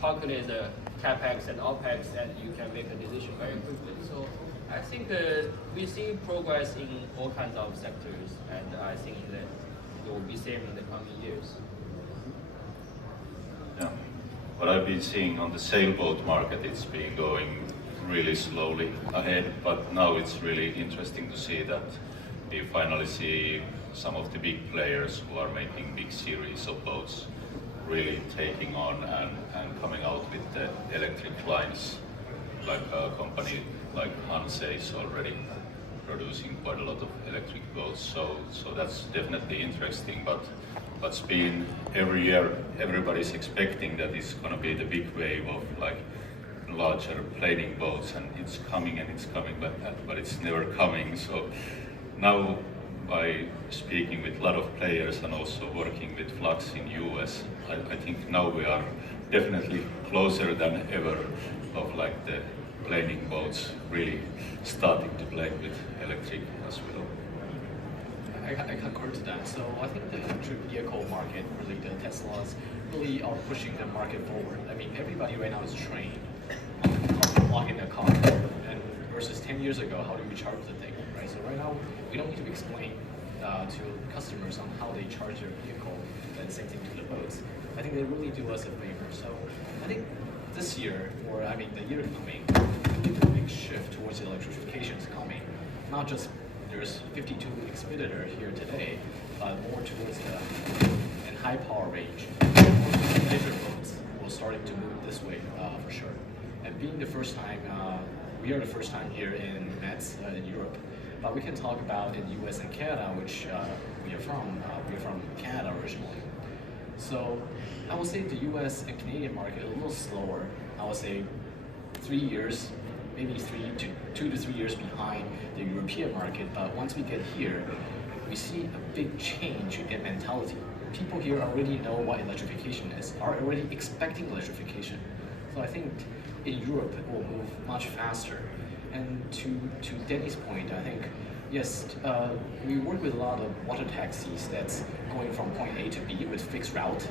calculate the capex and opex, and you can make a decision very quickly. So I think we see progress in all kinds of sectors, and I think that it will be same in the coming years. Yeah, what I've been seeing on the sailboat market, it's been going really slowly ahead, but now it's really interesting to see that we finally see some of the big players who are making big series of boats really taking on and coming out with the electric lines, like a company like Hanse is already producing quite a lot of electric boats, so that's definitely interesting, but it's been every year everybody's expecting that it's going to be the big wave of like larger planing boats, and it's coming, but it's never coming. So now, by speaking with a lot of players and also working with Flux in US, I think now we are definitely closer than ever of like the planing boats really starting to play with electric as well. I concur to that. So I think the electric vehicle market, really the Teslas, really are pushing the market forward. I mean, everybody right now is trained on plugging a car, and versus 10 years ago, how do you charge the thing, right? So right now, we don't need to explain to customers on how they charge their vehicle, and same thing to the boats. I think they really do us a favor. So I think this year, or I mean the year coming, a big shift towards electrification is coming. Not just there's 52 Expeditor here today, but more towards the and high power range. Pleasure boats will starting to move this way for sure. And being the first time, we are the first time here in METS in Europe, but we can talk about in US and Canada, which we are from. We are from Canada originally. So I would say the US and Canadian market a little slower. I would say 3 years, maybe 2 to 3 years behind the European market. But once we get here, we see a big change in mentality. People here already know what electrification is, are already expecting electrification. So I think in Europe it will move much faster. And to Danny's point, I think, yes, we work with a lot of water taxis that's going from point A to B with fixed route.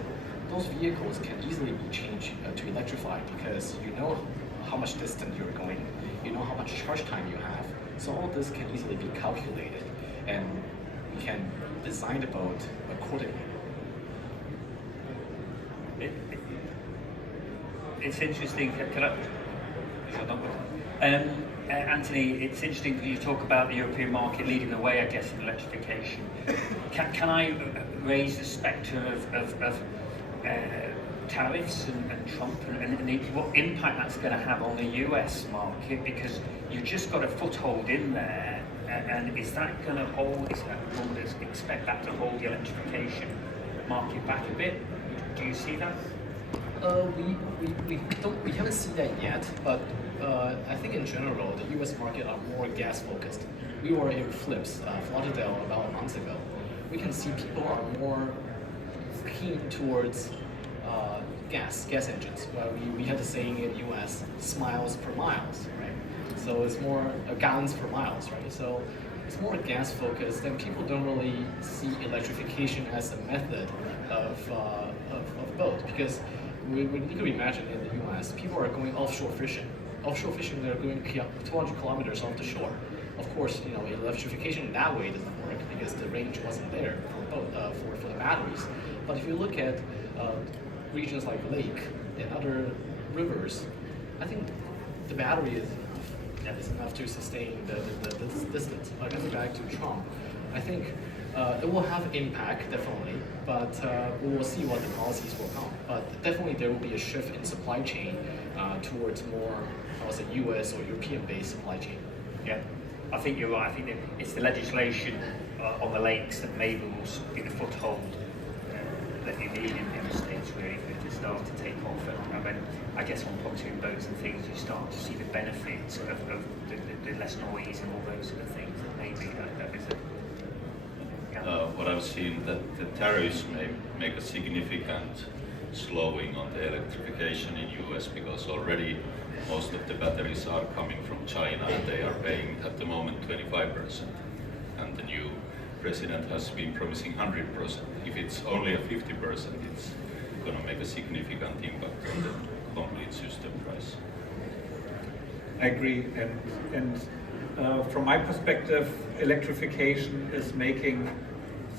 Those vehicles can easily be changed to electrify because you know how much distance you're going, you know how much charge time you have. So all this can easily be calculated, and we can design the boat accordingly. It's interesting. Can I? Anthony, it's interesting that you talk about the European market leading the way, I guess, in electrification. Can I raise the spectre of tariffs and Trump and what impact that's going to have on the US market? Because you've just got a foothold in there, and is that going to hold? Is that going to expect that to hold the electrification market back a bit? Do you see that? We haven't seen that yet, but I think in general the U.S. market are more gas focused. We were in Flips, Lauderdale about a month ago. We can see people are more keen towards gas engines. We had the saying in U.S. smiles per miles, right? So it's more gallons per miles, right? So it's more gas focused, and people don't really see electrification as a method of boat, because you could imagine in the U.S. people are going offshore fishing. Offshore fishing, they're going 200 kilometers off the shore. Of course, electrification in that way doesn't work because the range wasn't there for the batteries. But if you look at regions like lake and other rivers, I think the battery is enough to sustain the distance. Coming back to Trump, I think it will have impact, definitely, but we will see what the policies will come. But definitely there will be a shift in supply chain towards more, I would say, US or European-based supply chain. Yeah, I think you're right. I think that it's the legislation on the lakes that maybe will be the foothold that you need in the States really for it to start to take off. And then I guess on pontoon boats and things, you start to see the benefits of the less noise and all those sort of things that maybe that is a... What I've seen that the tariffs may make a significant slowing on the electrification in US, because already most of the batteries are coming from China and they are paying at the moment 25%, and the new president has been promising 100%. If it's only a 50%, it's going to make a significant impact on the I agree, and from my perspective, electrification is making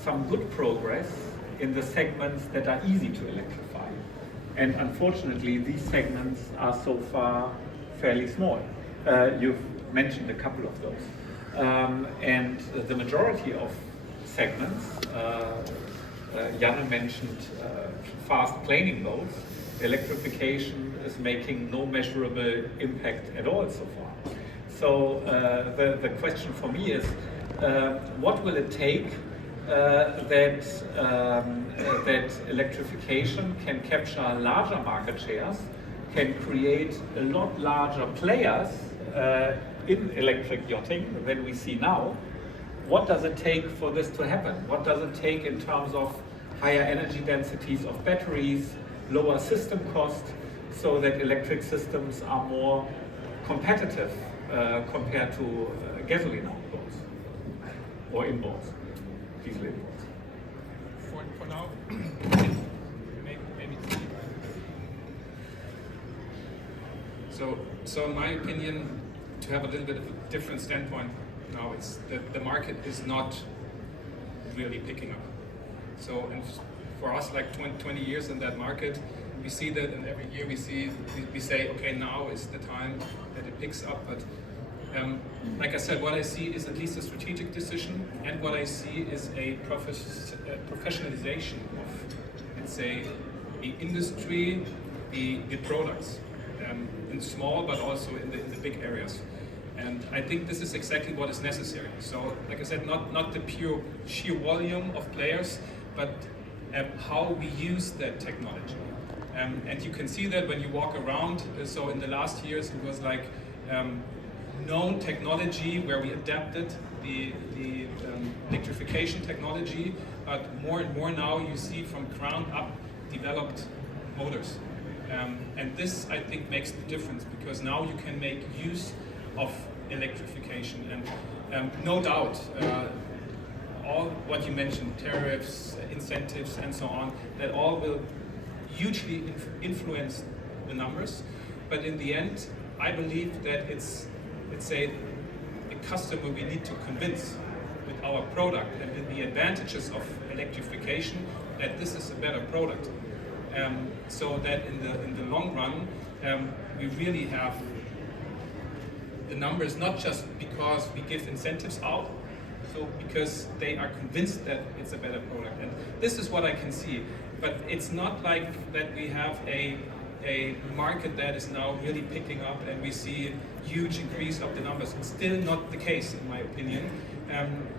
some good progress in the segments that are easy to electrify. And unfortunately, these segments are so far fairly small. You've mentioned a couple of those. And the majority of segments, Janne mentioned fast planing boats, electrification is making no measurable impact at all so far. So the question for me is, what will it take that electrification can capture larger market shares, can create a lot larger players in electric yachting than we see now? What does it take for this to happen? What does it take in terms of higher energy densities of batteries, lower system cost, so that electric systems are more competitive compared to gasoline outboards or inboards, diesel inboards? For now, maybe. So in my opinion, to have a little bit of a different standpoint now, it's that the market is not really picking up. So, and for us, like 20 years in that market, we see that, and every year we say, okay, now is the time that it picks up. But like I said, what I see is at least a strategic decision, and what I see is a professionalization of, let's say, the industry, the products, in small but also in the big areas. And I think this is exactly what is necessary. So, like I said, not the pure sheer volume of players, but how we use that technology. And you can see that when you walk around. So in the last years, it was like known technology where we adapted the electrification technology, but more and more now you see from ground up developed motors. And this, I think, makes the difference, because now you can make use of electrification. And no doubt, all what you mentioned, tariffs, incentives, and so on, that all will hugely influence the numbers. But in the end, I believe that it's, let's say, the customer we need to convince with our product and with the advantages of electrification that this is a better product. So that in the long run, we really have the numbers, not just because we give incentives out, so because they are convinced that it's a better product. And this is what I can see. But it's not like that we have a market that is now really picking up and we see a huge increase of the numbers. It's still not the case, in my opinion.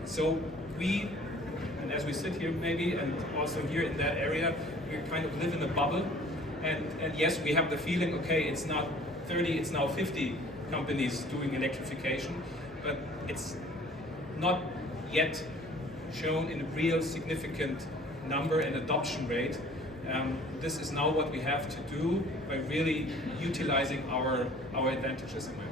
So we, and as we sit here maybe, and also here in that area, we kind of live in a bubble. And yes, we have the feeling, okay, it's not 30, it's now 50 companies doing electrification, but it's not yet shown in a real significant number and adoption rate. This is now what we have to do by really utilizing our advantages, in my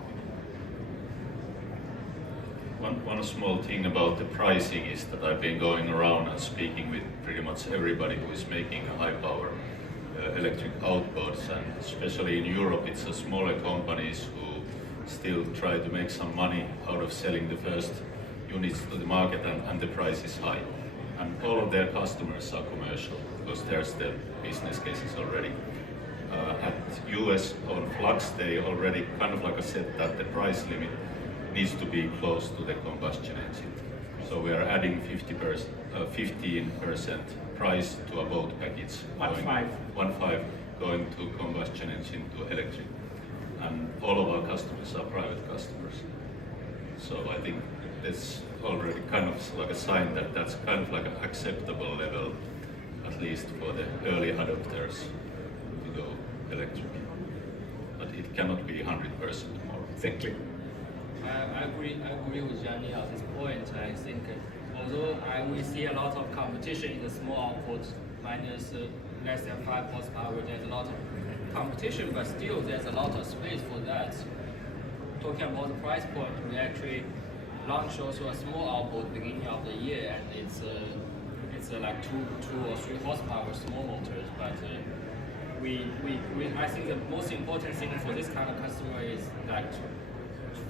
opinion. One small thing about the pricing is that I've been going around and speaking with pretty much everybody who is making high power electric outboards, and especially in Europe it's the smaller companies who still try to make some money out of selling the first units to the market, and the price is high. And all of their customers are commercial, because there's the business cases already. At US on Flux, they already kind of like I said that the price limit needs to be close to the combustion engine. So we are adding 15% price to a boat package. 1.5 going to combustion engine to electric. And all of our customers are private customers. So I think it's already kind of like a sign that that's kind of like an acceptable level, at least for the early adopters to go electric. But it cannot be 100% tomorrow. Exactly. I agree with Gianni at this point. I think although we see a lot of competition in the small output, minus less than 5 horsepower, there's a lot of competition, but still there's a lot of space for that. Talking about the price point, we actually launched also a small outboard beginning of the year, and it's like 2 or 3 horsepower small motors. But I think the most important thing for this kind of customer is that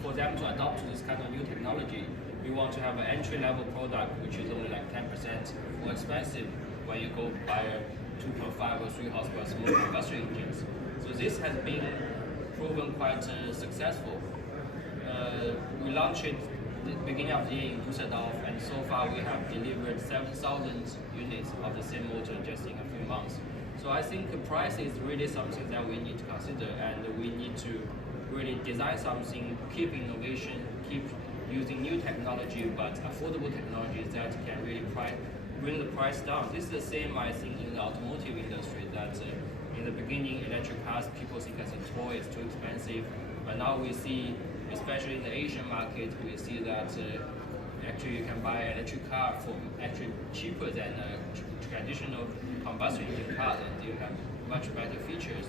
for them to adopt this kind of new technology, we want to have an entry-level product which is only like 10% more expensive when you go buy a 2.5 or 3 horsepower small combustion engines. So this has been proven quite successful. We launched it the beginning of the year in Düsseldorf, and so far we have delivered 7,000 units of the same motor just in a few months. So I think the price is really something that we need to consider, and we need to really design something, keep innovation, keep using new technology, but affordable technologies that can really bring the price down. This is the same, I think, in the automotive industry, that in the beginning, electric cars, people think as a toy, it's too expensive, but now we see, especially in the Asian market, we see that actually you can buy an electric car for actually cheaper than a traditional combustion engine car, and you have much better features.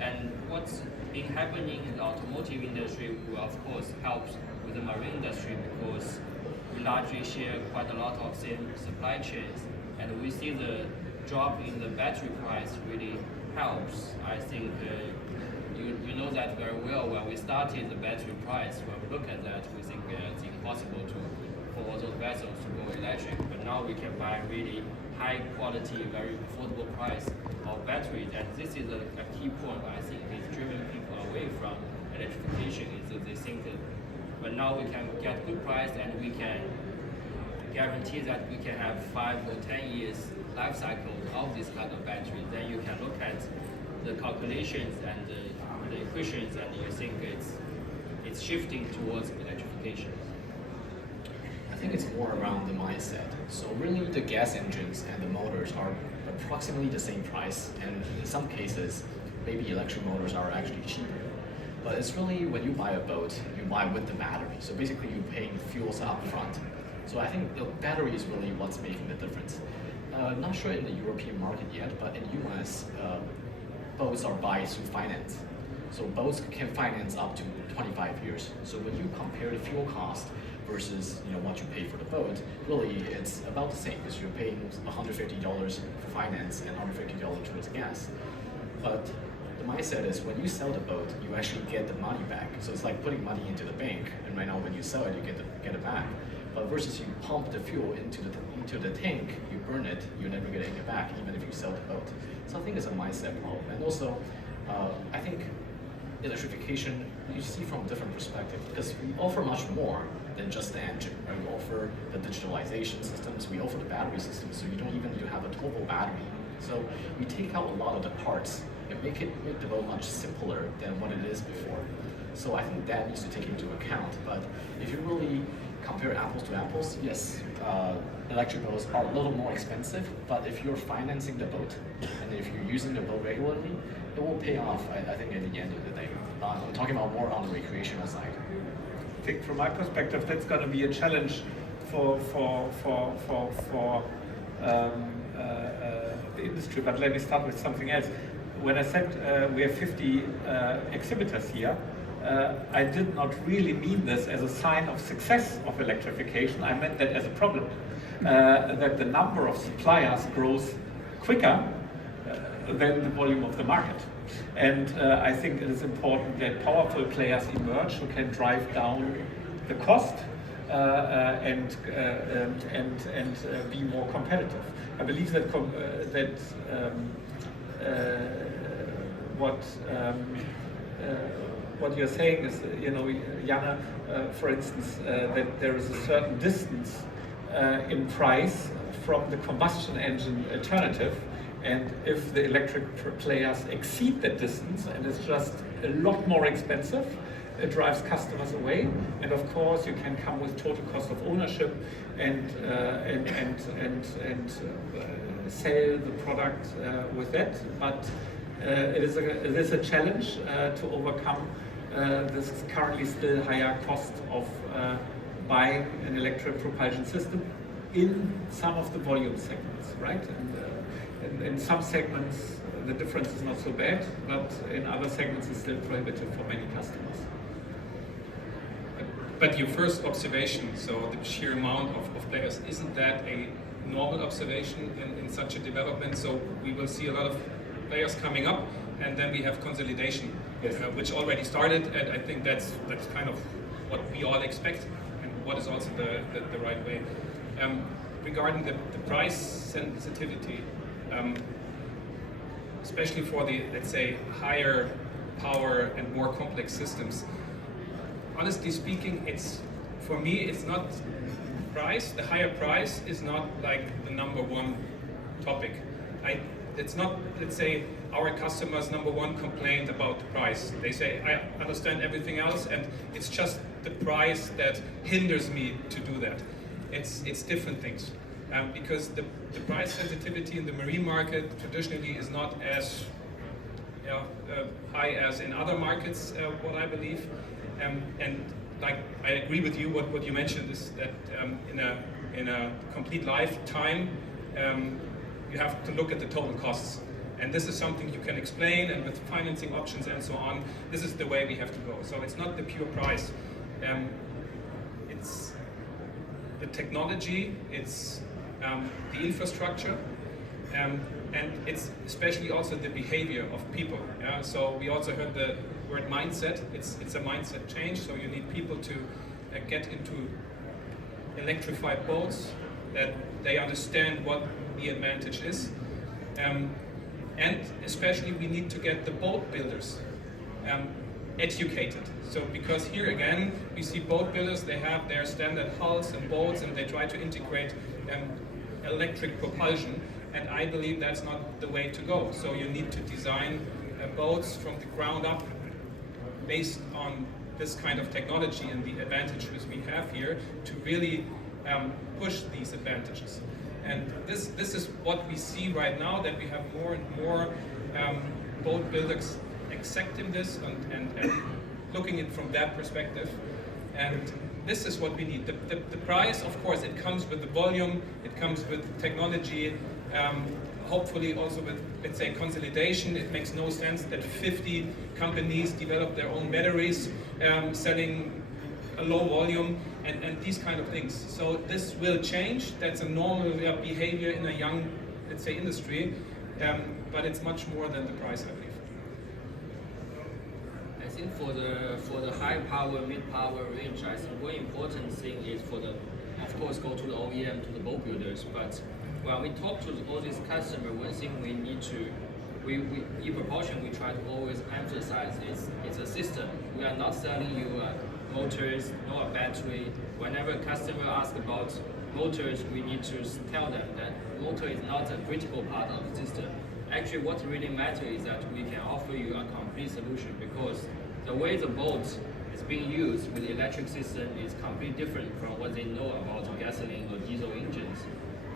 And what's been happening in the automotive industry will of course helps with the marine industry, because we largely share quite a lot of same supply chains, and we see the drop in the battery price really helps. I think you know that very well. When we started the battery price, when we look at that, we think it's impossible for all those vessels to go electric. But now we can buy really high quality, very affordable price of batteries, and this is a key point. I think it's driven people away from electrification. Is that they think that, but now we can get good price, and we can guarantee that we can have 5 or 10 years life cycle of this kind of battery. Then you can look at the calculations and the equations, and you think it's shifting towards electrification. I think it's more around the mindset. So really the gas engines and the motors are approximately the same price, and in some cases, maybe electric motors are actually cheaper. But it's really when you buy a boat, you buy with the battery. So basically you're paying fuels up front. So I think the battery is really what's making the difference. Not sure in the European market yet, but in US, boats are bought through finance. So boats can finance up to 25 years. So when you compare the fuel cost versus what you pay for the boat, really it's about the same, because you're paying $150 for finance and $150 towards gas. But the mindset is when you sell the boat, you actually get the money back. So it's like putting money into the bank, and right now when you sell it, you get it back. But versus you pump the fuel into the tank, you burn it, you never get it back, even if you sell the boat. So I think it's a mindset problem. And also, I think electrification you see from a different perspective, because we offer much more than just the engine. Right? We offer the digitalization systems, we offer the battery systems, so you don't even need to have a total battery. So we take out a lot of the parts and make the boat much simpler than what it is before. So I think that needs to take into account. But if you really compare apples to apples, yes, electric boats are a little more expensive, but if you're financing the boat and if you're using the boat regularly, it will pay off, I think, at the end of the day. I'm talking about more on the recreational side. I think from my perspective, that's going to be a challenge for the industry. But let me start with something else. When I said we have 50 exhibitors here, I did not really mean this as a sign of success of electrification. I meant that as a problem, that the number of suppliers grows quicker than the volume of the market. And I think it is important that powerful players emerge who can drive down the cost and be more competitive. I believe that what you're saying is, Janne, for instance, that there is a certain distance in price from the combustion engine alternative, and if the electric players exceed that distance and it's just a lot more expensive, it drives customers away. And of course, you can come with total cost of ownership and sell the product with that. But it is a challenge to overcome this currently still higher cost of buying an electric propulsion system in some of the volume segments, right? And in some segments, the difference is not so bad, but in other segments, it's still prohibitive for many customers. But your first observation, so the sheer amount of players, isn't that a normal observation in such a development? So we will see a lot of players coming up, and then we have consolidation, yes, which already started, and I think that's kind of what we all expect and what is also the right way. Regarding the price sensitivity, especially for the, let's say, higher power and more complex systems, honestly speaking, for me, it's not price. The higher price is not like the number one topic. It's not, let's say, our customers' number one complaint about the price. They say, I understand everything else, and it's just the price that hinders me to do that. It's different things. Because the price sensitivity in the marine market traditionally is not as high as in other markets, what I believe. And like, I agree with you, what you mentioned is that in a complete lifetime, you have to look at the total costs. And this is something you can explain, and with financing options and so on, this is the way we have to go. So it's not the pure price. It's the technology, it's the infrastructure, and it's especially also the behavior of people. Yeah? So we also heard the word mindset. It's a mindset change. So you need people to get into electrified boats, that they understand what the advantage is, and especially we need to get the boat builders educated. So because here again we see boat builders, they have their standard hulls and boats, and they try to integrate electric propulsion, and I believe that's not the way to go. So you need to design boats from the ground up based on this kind of technology and the advantages we have here to really push these advantages. And this is what we see right now, that we have more and more boat builders accepting this and looking at it from that perspective. And this is what we need. The price, of course, it comes with the volume, it comes with technology, hopefully also with, let's say, consolidation. It makes no sense that 50 companies develop their own batteries, selling a low volume, and these kind of things. So this will change. That's a normal behavior in a young, let's say, industry, but it's much more than the price, I believe. I think for the high power, mid power range, I think one important thing is of course, go to the OEM, to the boat builders. But when we talk to all these customers, one thing we need to, e-propulsion, we try to always emphasize is it's a system. We are not selling you motors, nor a battery. Whenever a customer asks about motors, we need to tell them that motor is not a critical part of the system. Actually, what really matters is that we can offer you a complete solution, because the way the boat is being used with the electric system is completely different from what they know about gasoline or diesel engines.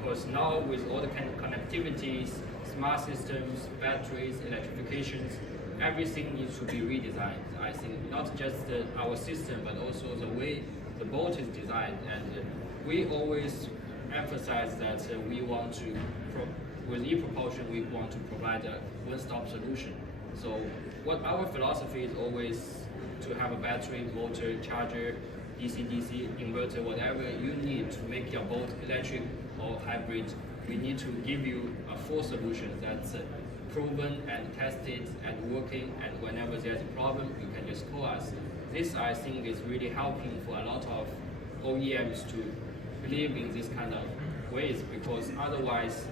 Because now with all the kind of connectivities, smart systems, batteries, electrifications, everything needs to be redesigned. I think not just our system, but also the way the boat is designed. And we always emphasize that we want to, with e-propulsion, we want to provide a one-stop solution. So what our philosophy is always to have a battery, motor, charger, DC-DC, inverter, whatever you need to make your boat electric or hybrid. We need to give you a full solution that's proven and tested and working, and whenever there's a problem, you can just call us. This, I think, is really helping for a lot of OEMs to believe in this kind of ways, because otherwise,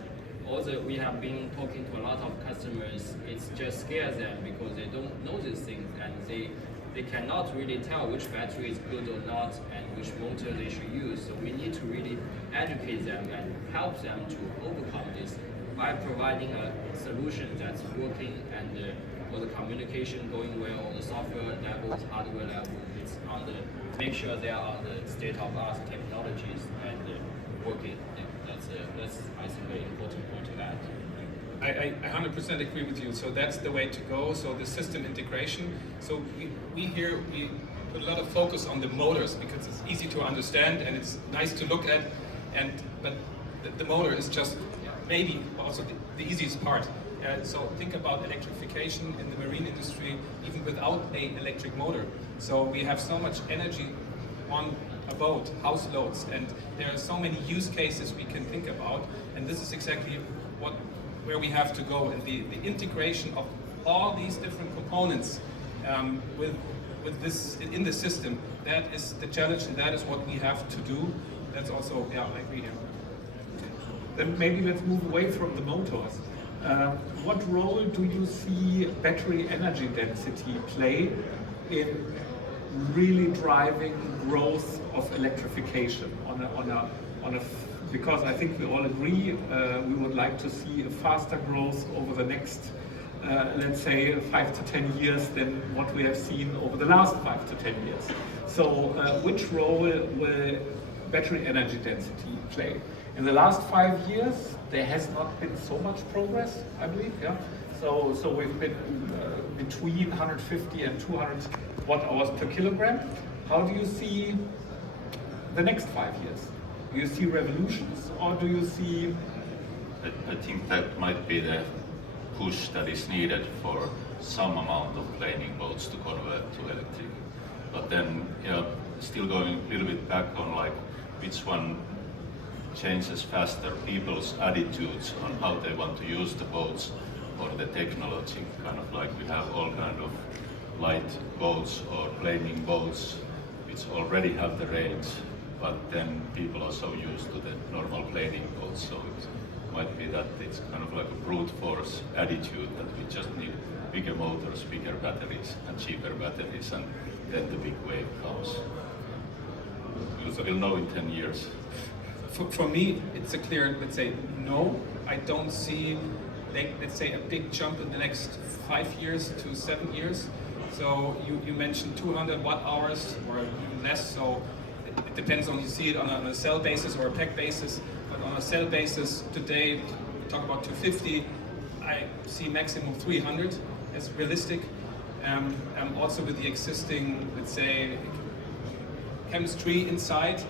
also we have been talking to a lot of customers, it just scares them because they don't know these things, and they cannot really tell which battery is good or not and which motor they should use. So we need to really educate them and help them to overcome this by providing a solution that's working, and all the communication going well, all the software level, hardware level, it's on the, make sure they are on the state-of-the-art technologies and working. Yeah, that's I think very important point to that. I 100% agree with you. So that's the way to go. So the system integration. So we put a lot of focus on the motors because it's easy to understand and it's nice to look at. But the motor is just maybe also the easiest part. So think about electrification in the marine industry, even without an electric motor. So we have so much energy on a boat, house loads, and there are so many use cases we can think about. And this is exactly where we have to go, and the integration of all these different components with this in the system. That is the challenge, and that is what we have to do. That's also, yeah, I agree here. Then maybe let's move away from the motors. What role do you see battery energy density play in really driving growth of electrification because I think we all agree we would like to see a faster growth over the next let's say 5 to 10 years than what we have seen over the last 5 to 10 years. So which role will battery energy density play? In the last 5 years, there has not been so much progress, I believe. Yeah. So we've been between 150 and 200 watt-hours per kilogram. How do you see the next 5 years? Do you see revolutions, or do you see? I think that might be the push that is needed for some amount of planing boats to convert to electric. But then, yeah, still going a little bit back on like which one changes faster, people's attitudes on how they want to use the boats or the technology. Kind of like we have all kind of light boats or planing boats which already have the range, but then people are so used to the normal planing boats, so it might be that it's kind of like a brute force attitude that we just need bigger motors, bigger batteries and cheaper batteries, and then the big wave comes. We'll know in 10 years. For me, it's a clear, let's say, no. I don't see, let's say, a big jump in the next 5 years to 7 years. So you mentioned 200 watt-hours or even less. So it depends on you see it on a cell basis or a pack basis. But on a cell basis today, we talk about 250. I see maximum 300 as realistic. Also with the existing, let's say, chemistry inside.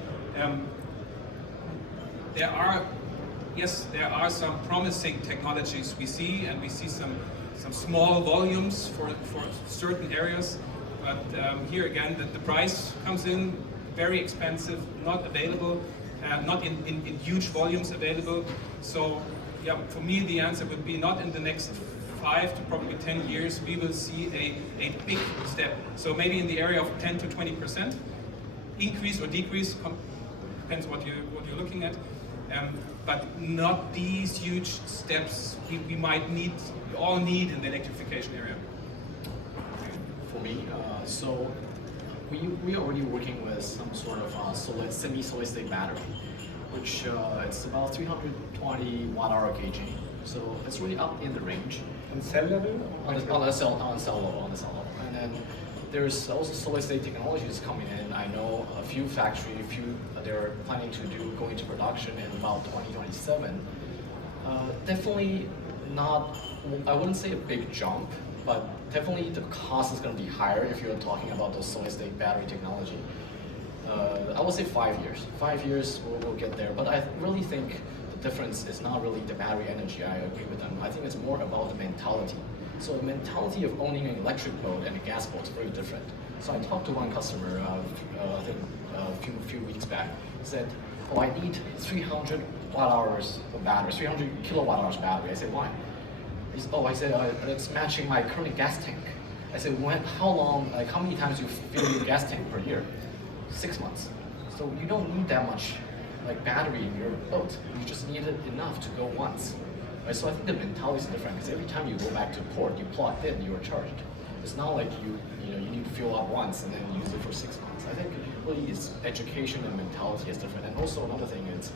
There are some promising technologies we see, and we see some small volumes for certain areas. But here again, the price comes in very expensive, not available, not in huge volumes available. So yeah, for me the answer would be not in the next 5 to probably 10 years we will see a big step. So maybe in the area of 10 to 20% increase or decrease, depends what you're looking at. But not these huge steps we all need in the electrification area. For me, so we are already working with some sort of semi-solid state battery, which it's about 320 watt-hour kg. So it's really up in the range. On cell level? On the cell level. And then there's also solid state technologies coming in. I know a few factories, they're planning to go into production in about 2027. Definitely not, I wouldn't say a big jump, but definitely the cost is going to be higher if you're talking about those solid state battery technology. I would say 5 years. 5 years we'll get there, but I really think the difference is not really the battery energy. I agree with them. I think it's more about the mentality. So the mentality of owning an electric boat and a gas boat is very different. So I talked to one customer, I think a few weeks back. He said, "Oh, I need 300 watt-hours of battery, 300 kilowatt-hours battery." I said, "Why?" He said, "Oh, I said it's matching my current gas tank." I said, how many times you fill your gas tank per year?" 6 months. So you don't need that much battery in your boat. You just need it enough to go once. Right? So I think the mentality is different because every time you go back to port, you plug in, you are charged. It's not like you need to fuel up once and then use it for 6 months. I think really it's education and mentality is different. And also another thing is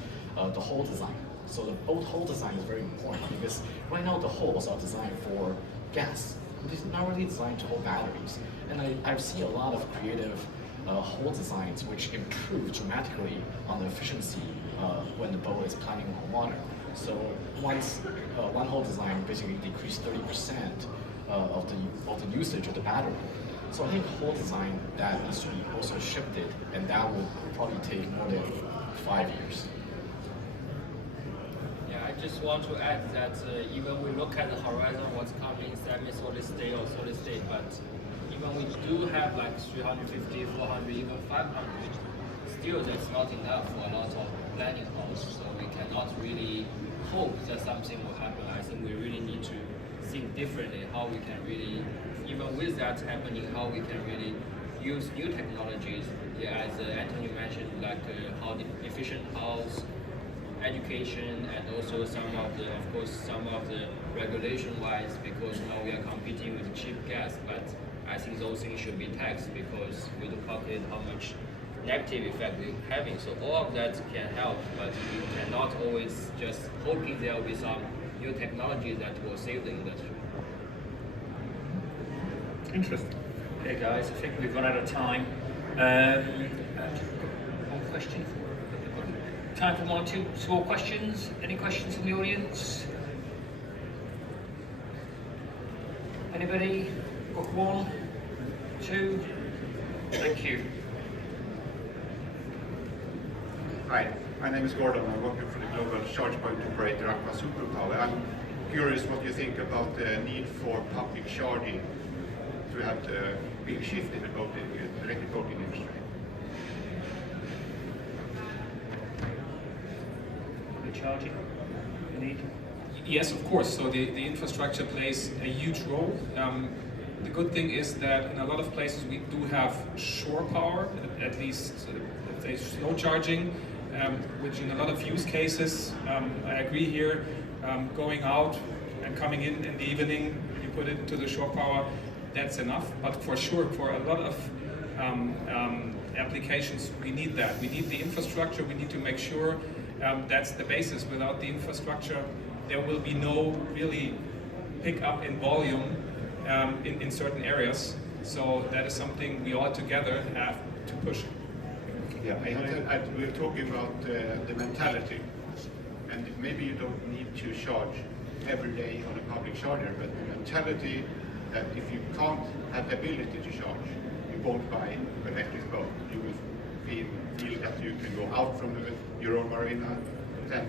the hull design. So the boat hull design is very important because right now the hulls are designed for gas. It's not really designed to hold batteries. And I've seen a lot of creative hull designs which improve dramatically on the efficiency when the boat is planning on water. So once one hull design basically decreased 30% of the usage of the battery. So I think hull design that needs to be also shifted, and that will probably take more than 5 years. Yeah, I just want to add that even we look at the horizon, what's coming, semi-solid state or solid state, but even we do have like 350, 400, even 500, still that's not enough for a lot of planning holes. So we cannot really hope that something will happen. I think we really need to think differently how we can really even with that happening, how we can really use new technologies, yeah, as Anthony mentioned, like how the efficient house, education, and also some of the regulation-wise, because now we are competing with cheap gas, but I think those things should be taxed because we don't calculate how much negative effect we're having. So all of that can help, but we cannot always just hoping there will be some new technology that will save the industry. Interesting. Okay, guys, I think we've run out of time. One question. Time for one or two small questions. Any questions from the audience? Anybody? Got one, two? Thank you. Hi, my name is Gordon. I'm working for the global charge point operator Aqua Superpower. I'm curious what you think about the need for public charging to have the big shift in the electric boating industry. Public charging? Need? Yes, of course. So the infrastructure plays a huge role. The good thing is that in a lot of places we do have shore power, at least let's say slow charging, which in a lot of use cases, I agree here, going out and coming in the evening, you put it to the shore power, that's enough. But for sure, for a lot of applications, we need that. We need the infrastructure. We need to make sure that's the basis. Without the infrastructure, there will be no really pick up in volume in certain areas. So that is something we all together have to push. Yeah, we're talking about the mentality, and maybe you don't need to charge every day on a public charger, but the mentality that if you can't have the ability to charge, you won't buy an electric boat. You will feel that you can go out from your own marina, 10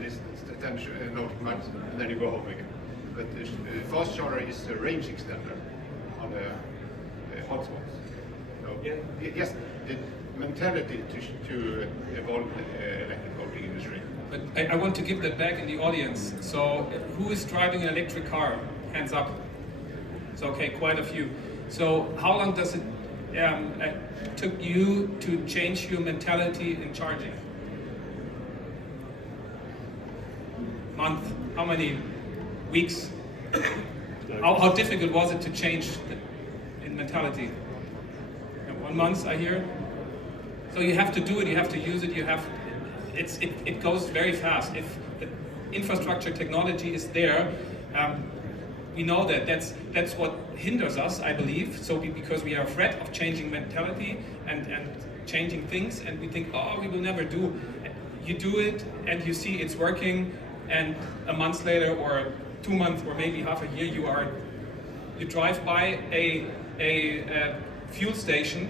nautical miles, and then you go home again. But the fast charger is a range extender on the hotspots. So, yes, the mentality to evolve the electric boating industry. But I want to give that back in the audience. So who is driving an electric car? Hands up. So okay, quite a few. So how long does it took you to change your mentality in charging? Month? How many weeks? How difficult was it to change in mentality? 1 month, I hear. So you have to do it. You have to use it. It goes very fast. If the infrastructure technology is there, we know that's what hinders us, I believe. So because we are afraid of changing mentality and changing things, and we think, oh, we will never do. You do it, and you see it's working, and a month later, or 2 months, or maybe half a year, you drive by a fuel station.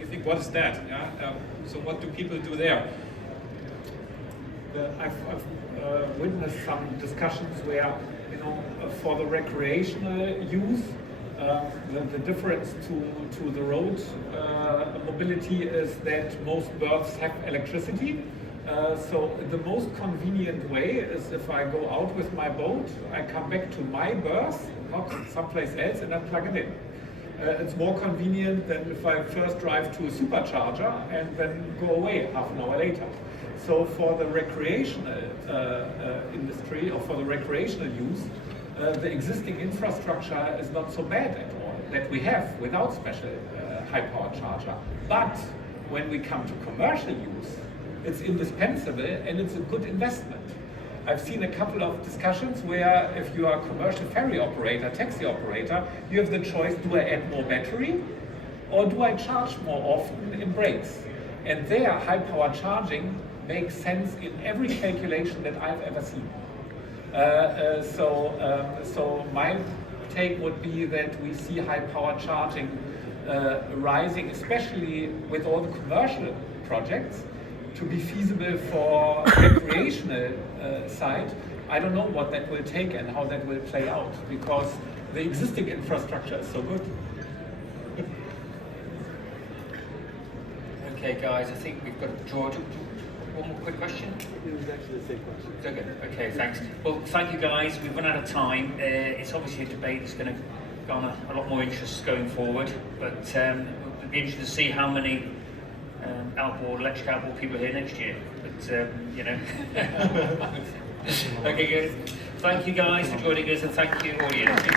You think, what is that? Yeah? So what do people do there? I've witnessed some discussions where, for the recreational use, the difference to the road mobility is that most berths have electricity. So the most convenient way is if I go out with my boat, I come back to my berth, not someplace else, and I plug it in. It's more convenient than if I first drive to a supercharger and then go away half an hour later. So for the recreational industry, or for the recreational use, the existing infrastructure is not so bad at all that we have without special high power charger. But when we come to commercial use, it's indispensable and it's a good investment. I've seen a couple of discussions where if you are a commercial ferry operator, taxi operator, you have the choice, do I add more battery or do I charge more often in breaks? And there, high power charging makes sense in every calculation that I've ever seen. So my take would be that we see high power charging rising, especially with all the commercial projects, to be feasible for recreational side. I don't know what that will take and how that will play out, because the existing infrastructure is so good. Okay, guys, I think we've got George. One more quick question? It was actually the same question. Okay, thanks. Well, thank you, guys. We've run out of time. It's obviously a debate that's going to garner a lot more interest going forward. But it'll be interesting to see how many electric outboard people are here next year. But you know. Okay, good. Thank you guys for joining us, and thank you, audience.